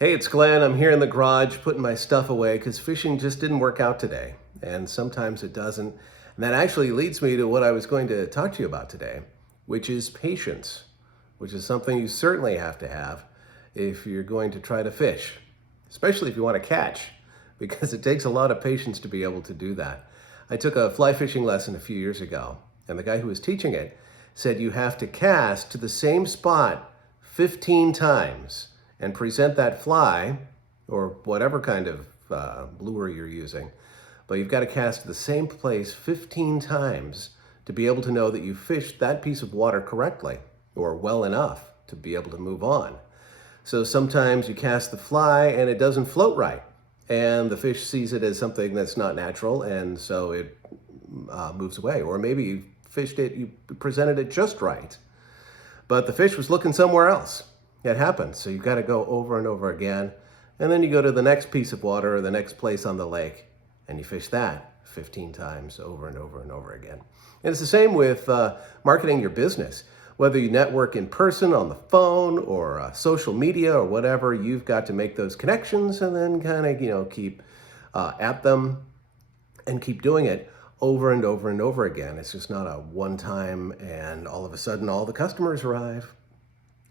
Hey, it's Glenn. I'm here in the garage putting my stuff away because fishing just didn't work out today. And sometimes it doesn't. And that actually leads me to what I was going to talk to you about today, which is patience, which is something you certainly have to have if you're going to try to fish, especially if you want to catch, because it takes a lot of patience to be able to do that. I took a fly fishing lesson a few years ago, and the guy who was teaching it said you have to cast to the same spot 15 times and present that fly or whatever kind of lure you're using. But you've got to cast to the same place 15 times to be able to know that you fished that piece of water correctly or well enough to be able to move on. So sometimes you cast the fly and it doesn't float right, and the fish sees it as something that's not natural, and so it moves away. Or maybe you fished it, you presented it just right, but the fish was looking somewhere else. It happens. So you've got to go over and over again. And then you go to the next piece of water or the next place on the lake and you fish that 15 times over and over and over again. And it's the same with marketing your business. Whether you network in person, on the phone, or social media or whatever, you've got to make those connections and then kind of, keep at them and keep doing it over and over and over again. It's just not a one time and all of a sudden all the customers arrive.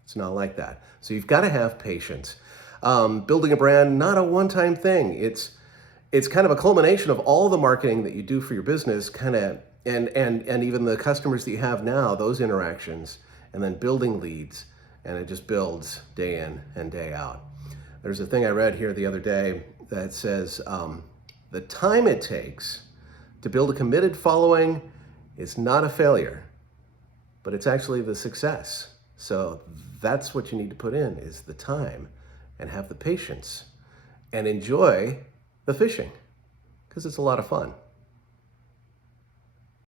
It's not like that. So you've got to have patience. Building a brand, not a one-time thing. It's kind of a culmination of all the marketing that you do for your business, and even the customers that you have now, those interactions, and then building leads, and it just builds day in and day out. There's a thing I read here the other day that says the time it takes to build a committed following is not a failure, but it's actually the success. So that's what you need to put in, is the time and have the patience and enjoy the fishing because it's a lot of fun.